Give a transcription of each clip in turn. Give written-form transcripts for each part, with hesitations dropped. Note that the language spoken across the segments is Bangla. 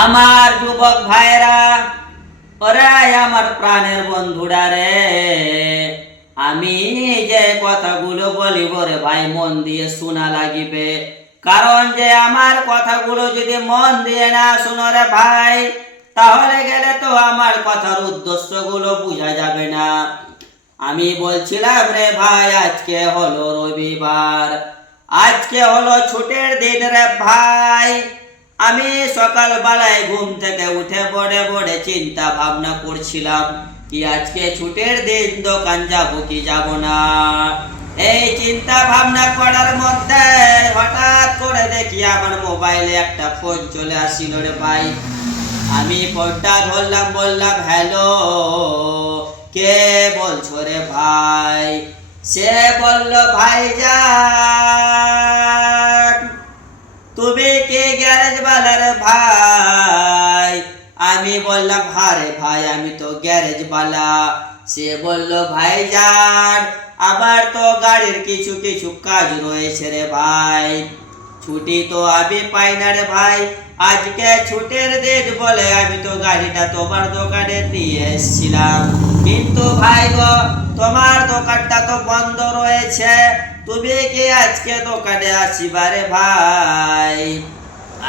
আমার যুবক ভাইরা, ওরা আমার প্রাণের বন্ধুরা রে, আমি যে কথাগুলো বলিব রে ভাই, মন দিয়ে শোনা লাগিবে। কারণ যে আমার কথাগুলো যদি মন দিয়ে না শোনো রে ভাই, তাহলে গেলে তো আমার কথার উদ্দেশ্যগুলো বোঝা যাবে না। আমি বলছিলাম রে ভাই, আজকে হলো রবিবার, আজকে হলো ছুটির দিন রে ভাই। আমি সকালবেলায় ঘুম থেকে উঠে বড়ে বড়ে চিন্তা ভাবনা করছিলাম কি আজকে ছুটির দিন দোকান যাবো কি যাব না। এই চিন্তা ভাবনা করার মধ্যে হঠাৎ করে দেখি আমার মোবাইলে একটা ফোন চলে আসছিল রে ভাই। আমি ফোনটা ধরলাম, বললাম হ্যালো, কে বলছো রে ভাই? সে বলল ভাইজান, তুমি কি গ্যারেজ বালার ভাই? আমি বললাম হ্যাঁ রে ভাই, আমি তো গ্যারেজ বালা। সে বলল ভাইজান, আবার তো গাড়ির কিছু কিছু কাজ রয়েছে রে ভাই, ছুটি তো আমি পাই না রে ভাই। আজকে ছুটির দিন বলে আমি তো গাড়িটা তোমার দোকানে নিয়ে এসেছিলাম, কিন্তু ভাই গো, তোমার দোকানটা তো বন্ধ রয়েছে, তুমি কি আজকে দোকানে আসিবারে ভাই?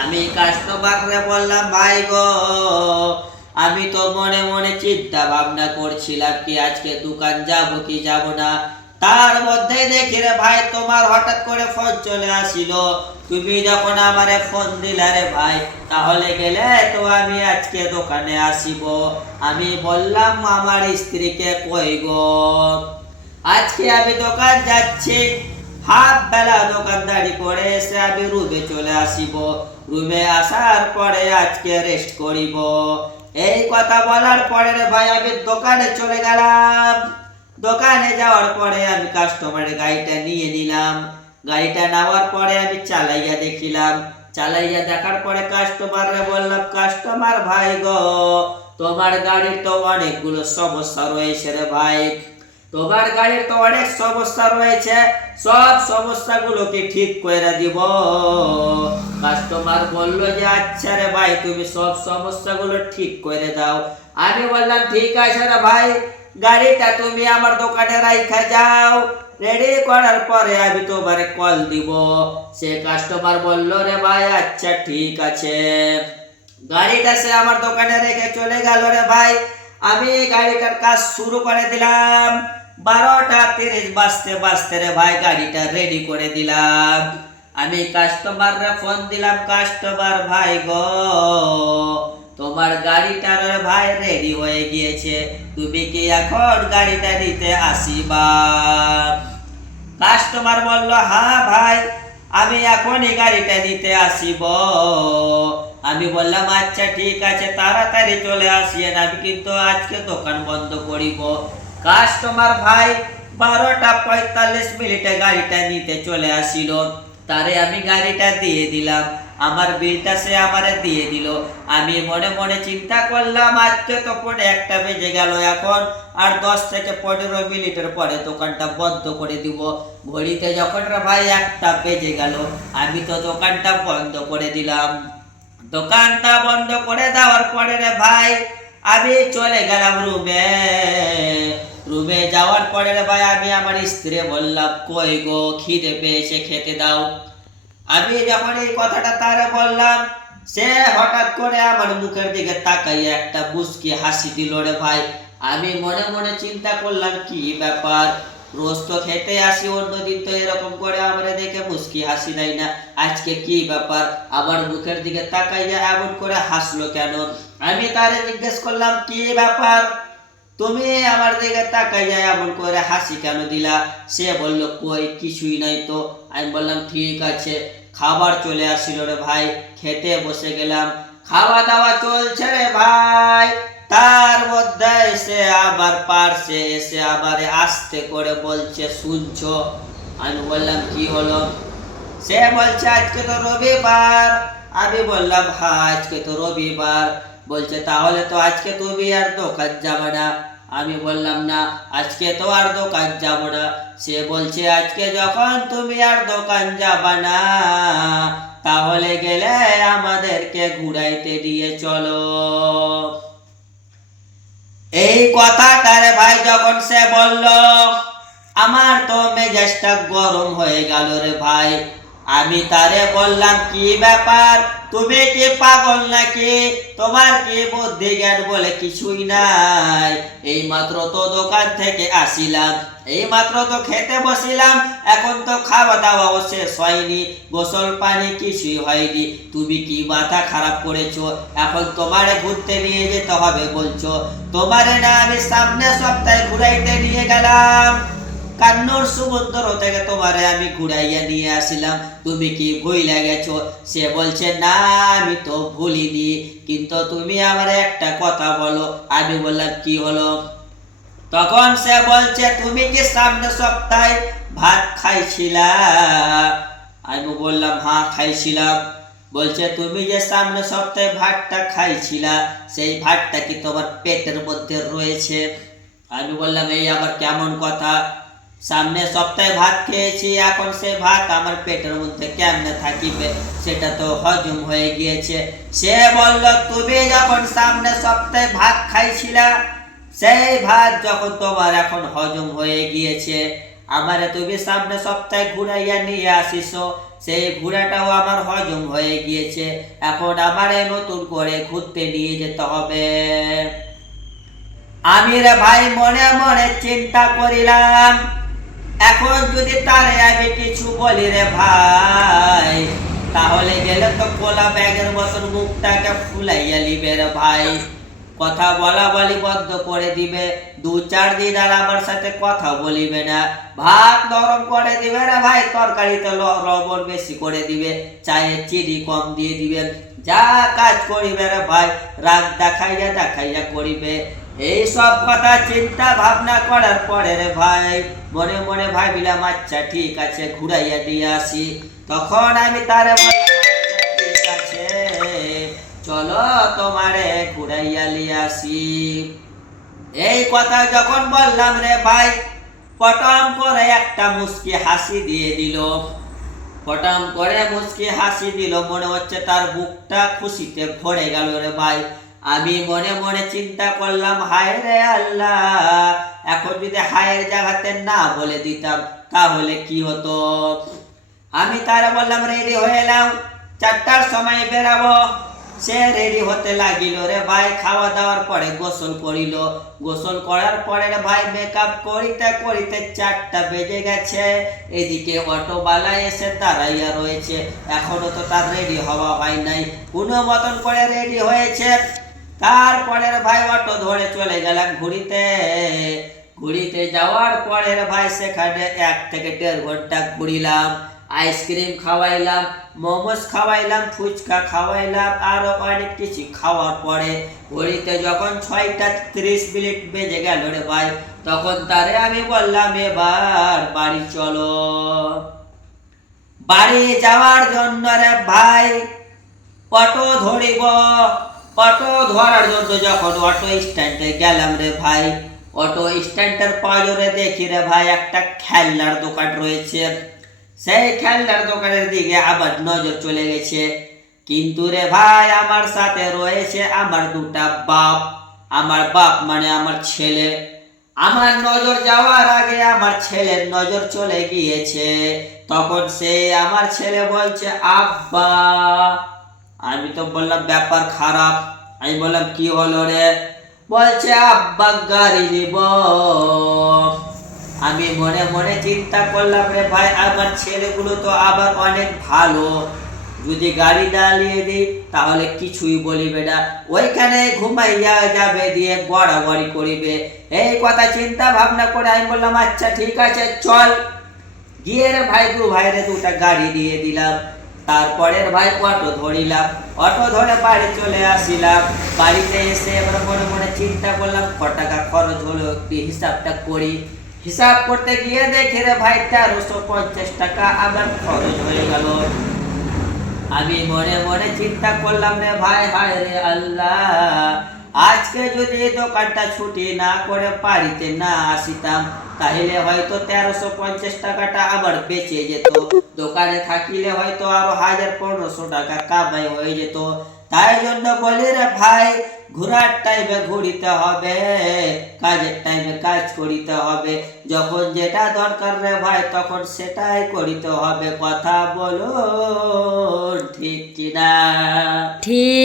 আমি কাস্টমাররে বললাম ভাই গো, আমি তো মনে মনে চিন্তা ভাবনা করছিলাম কি আজকে দোকান যাব কি যাব না। তার মধ্যে দেখি রে ভাই, তোমার হঠাৎ করে ফোন চলে আসিল। তুমি যখন আমারে ফোন দিলা রে ভাই, তাহলে গেলে তো আমি আজকে দোকানে আসিব। আমি বললাম আমার স্ত্রীকে, কই গো, আজকে আমি দোকান যাচ্ছি, হাফ বেলা দোকানদারি করে এসে আমি রুমে চলে আসিব, রুমে আসার পরে আজকে রেস্ট করিব। এই কথা বলার পরে রে ভাই, আমি দোকানে চলে গেলাম। দোকানে যাওয়ার পরে আমি কাস্টমারের গাড়িটা নিয়ে নিলাম। গাড়িটা নেওয়ার পরে আমি চালাইয়া দেখিলাম। চালাইয়া দেখার পরে কাস্টমাররে বললাম, কাস্টমার ভাই গো, তোমার গাড়ির তো অনেকগুলো সমস্যা রয়েছে রে ভাই, তোমার গাড়ির তো অনেক সমস্যা রয়েছে, সব সমস্যাগুলোকে ঠিক করে দিব। কাস্টমার বলল যে আচ্ছা রে ভাই, তুমি সব সমস্যাগুলো ঠিক করে দাও। আমি বললাম ঠিক আছে রে ভাই, গাড়িটা তুমি আমার দোকানে রাইখা যাও, রেডি করার পরে আমি তোমারে কল দিব। সে কাস্টমার বলল রে ভাই আচ্ছা ঠিক আছে। গাড়িটা সে আমার দোকানে রেখে চলে গেল রে ভাই। আমি গাড়িটার কাজ শুরু করে দিলাম। 12:30 বাজতে বাজতে রে ভাই গাড়িটা রেডি করে দিলাম। আমি কাস্টমাররে ফোন দিলাম, কাস্টমার ভাই গো, তোমার গাড়িটা রে ভাই রেডি হয়ে গিয়েছে, তুমি কি এখন গাড়িটা নিতে আসিবা? কাস্টমার বলল হ্যাঁ ভাই, আমি এখনই গাড়িটা নিতে আসিব। আমি বললাম আচ্ছা ঠিক আছে, তাড়াতাড়ি চলে আসিয়েন, আমি কিন্তু আজকে দোকান বন্ধ করিব। কাস্টমার ভাই 12:45 গাড়িটা নিতে চলে আসিল। তারে আমি গাড়িটা দিয়ে দিলাম, আমার বিলটা সে আমারে দিয়ে দিল। আমি মনে মনে চিন্তা করলাম আজকে তো 1টা বেজে গেল, এখন আর 10 থেকে 15 মিনিটের পরে দোকানটা বন্ধ করে দিব। ঘড়িতে যখন রে ভাই 1টা বেজে গেল, আমি তো দোকানটা বন্ধ করে দিলাম। দোকানটা বন্ধ করে দেওয়ার পরে রে ভাই, আমি চলে গেলাম রুমে। রুমে যাওয়ার পরে রে ভাই, আমি আমার স্ত্রী বললাম, কই গো, খিদে পেয়েছে, খেতে দাও। আমি যখন এই কথাটা তারে বললাম, সে হঠাৎ করে আমার মুখের দিকে তাকাইয়া একটা মুচকি হাসি দিল রে ভাই। আমি মনে মনে চিন্তা করলাম কি ব্যাপার, রোজ তো খেতে আসি, অন্যদিন তো এরকম করে আমরা দেখে মুচকি হাসি দেয় না, আজকে কি ব্যাপার, আমার মুখের দিকে তাকাইয়া এমন করে হাসলো কেন? আমি তারে জিজ্ঞেস করলাম কি ব্যাপার, তুমি আমার দিকে তাকাইয়া এমন করে হাসি কেন দিলা? সে বলল কই কিছুই নাই তো। আমি বললাম ঠিক আছে। খাবার চলে আসিল রে ভাই, খেতে বসে গেলাম, খাওয়া দাওয়া চলছে রে ভাই। তার মধ্যে এসে আবার পার্সে এসে আবার আস্তে করে বলছে শুনছো? আমি বললাম কি হলো? সে বলছে আজকে তো রবিবার। আমি বললাম হ্যাঁ আজকে তো রবিবার। বলছে তাহলে তো আজকে তুমি আর দোকান যাবে না। আমি বললাম না, আজকে তো আর দোকান যাব না। সে বলছে আজকে যখন তুমি আর দোকান যাবে না, তাহলে গেলে আমাদেরকে ঘুরাইতে দিয়ে চলো। এই কথাটারে ভাই যখন সে বলল, আমার তো মেজাজটা গরম হয়ে গেল রে ভাই। আমি তারে বললাম, কি ব্যাপার, তুমি কি পাগল নাকি? তোমার কি বুদ্ধি জ্ঞান বলে কিছুই নাই? এই মাত্র তো দোকান থেকে আসিলাম, এই মাত্র তো খেতে বসিলাম, এখন তো খাওয়া দাওয়া শেষ হয়নি, গোসল পানি কিছুই হয়নি, তুমি কি মাথা খারাপ করেছো? এখন তোমারে ঘুরতে নিয়ে যেতে হবে বলছো? তোমারে না আমি সামনে সপ্তাহে ঘুরাইতে নিয়ে গেলাম, কান্নুর সমুদ্র থেকে তোমারে আমি ঘুরাইয়া নিয়ে আসিলাম, তুমি কি ভুলে গেছো? সে বলছে, না আমি তো ভুলিনি, কিন্তু তুমি আমার একটা কথা বলো। আমি বললাম, কি হলো? তখন সে বলছে, তুমি কি সামনে সপ্তাহে ভাত খাইছিলা? আমি বললাম, হ্যাঁ খাইছিলাম। বলছে, তুমি যে সামনে সপ্তাহে ভাতটা খাইছিলা, সেই ভাতটা কি তোমার পেটের মধ্যে রয়েছে? আমি বললাম, এই আবার কেমন কথা? সামনে সপ্তাহে ভাত খেয়েছি, এখন সেই ভাত আমার পেটের মধ্যে কেমনে থাকিবে? সেটা তো হজম হয়ে গিয়েছে। সে বলল, তুমি যখন সামনে সপ্তাহে ভাত খাইছিলা, সেই ভাত যখন তোমার এখন হজম হয়ে গিয়েছে, আমারে তুমি সামনে সপ্তাহে ঘুরাইয়া নিয়ে আসিস, সেই ঘোড়াটাও আমার হজম হয়ে গিয়েছে, এখন আমারে নতুন করে ঘুরতে নিয়ে যেতে হবে। আমি রে ভাই মনে মনে চিন্তা করিলাম, এখন যদি তারে আমি কিছু বলি রে ভাই, তাহলে গেলে তো কোলা ব্যাগের মতন মুখটাকে ফুলাইয়া লিবে রে ভাই, কথা বলা বলি বন্ধ করে দিবে, 2-4 দিন আর আমার সাথে কথা বলিবে না, ভাত নরম করে দিবে রে ভাই, তরকারিতে লবণ বেশি করে দিবে, চায়ে চিনি কম দিয়ে দিবে, যা কাজ করিবে রে ভাই রাগ দেখাইয়া দেখাইয়া করিবে। এই সব কথা চিন্তা ভাবনা করার পরে রে ভাই মনে মনে ভাবিলাম, আচ্ছা ঠিক আছে ঘুরাইয়া দিয়ে আসি। তখন আমি তারে বললাম, ঠিক আছে চলো তোমারে ঘুরাইয়া নিয়ে আসি। এই কথা যখন বললাম রে ভাই, পটম করে একটা মুচকি হাসি দিয়ে দিল, পটম করে মুচকি হাসি দিল, মনে হচ্ছে তার বুকটা খুশিতে ভরে গেল রে ভাই। আমি মনে মনে চিন্তা করলাম, হায় রে আল্লাহ, এখন যদি হায়ের জায়গাতে না বলে দিতাম তাহলে কি হতো? আমি তারা বললাম, রেডি হয়ে নাও, 4টার সময় বেরাবো। সে রেডি হতে লাগিল রে ভাই, খাওয়া দাওয়ার পরে গোসল করিল, গোসল করার পরে রে ভাই মেকআপ করিতে করিতে 4টা বেজে গেছে। এদিকে অটোওয়ালা এসে দাঁড়াইয়া রয়েছে, এখনো তো তার রেডি হওয়া হয় নাই, কোনো মতন করে রেডি হয়েছে। তারপরে ভাই অটো ধরে চলে গেলাম ঘুরিতে। ঘুরিতে যাওয়ার পরে ভাই সেখানে 1 থেকে 1.5 ঘন্টা ঘুরিলাম, আইসক্রিম খাওয়াইলাম, মোমোস খাওয়াইলাম, ফুচকা খাওয়াইলাম, আরো অনেক কিছু খাওয়ার পরে ঘড়িতে যখন 6:30 বেজে গেল রে ভাই, তখন তারে আমি বললাম, এবার বাড়ি চলো। বাড়ি যাওয়ার জন্য রে ভাই অটো ধরিব, অটো ধরার জন্য যখন অটো স্ট্যান্ডে গেলাম রে ভাই, অটো স্ট্যান্ডের পাজরে দেখি রে ভাই একটা খেলনার দোকান রয়েছে। সেই খেলনার দোকানের দিকে আবার নজর চলে গেছে, কিন্তু রে ভাই আমার সাথে রয়েছে আমার 2টা বাপ, আমার বাপ মানে আমার ছেলে। আমার নজর যাওয়ার আগে আমার ছেলের নজর চলে গিয়েছে, তখন সে আমার ছেলে বলছে, আব্বা। আমি তো বললাম ব্যাপার খারাপ। আমি বললাম, কি হলো রে? বলছে, আব্বা গাড়ি নিব। আমি মনে মনে চিন্তা করলাম, রে ভাই আমার ছেলেগুলো তো আবার অনেক ভালো, যদি গাড়ি না নিয়ে দিই তাহলে কিছুই বলিবে না, ওইখানে ঘুমাইয়া যাবে, দিয়ে গড়াগড়ি করিবে। এই কথা চিন্তা ভাবনা করে আমি বললাম, আচ্ছা ঠিক আছে চল। গিয়ে রে ভাই 2 ভাইরে 2টা গাড়ি দিয়ে দিলাম। তারপরে ভাই অটো ধরিলাম, অটো ধরে বাড়ি চলে আসিলাম। বাড়িতে এসে এবার মনে মনে চিন্তা করলাম, কত টাকা খরচ হলো একটু হিসাবটা করি। হিসাব করতে গিয়ে দেখি রে ভাই 1350 টাকা আমার খরচ হয়ে গেল। আমি মনে মনে চিন্তা করলাম, রে ভাই হায় রে আল্লাহ, আজকে যদি দোকানটা ছুটি না করে বাড়িতে না আসিতাম, তাহলে হয়তো 1350 টাকাটা আবার বেঁচে যেত। দোকানে থাকিলে হয়তো আরো 1000-1500 টাকা কামাই হয়ে যেত। তাই জন্য বলি রে ভাই, ঘোরার টাইমে ঘুরিতে হবে, কাজের টাইমে কাজ করিতে হবে। যখন যেটা দরকার রে ভাই, তখন সেটাই করিতে হবে। কথা বলো ঠিক কিনা? ঠিক।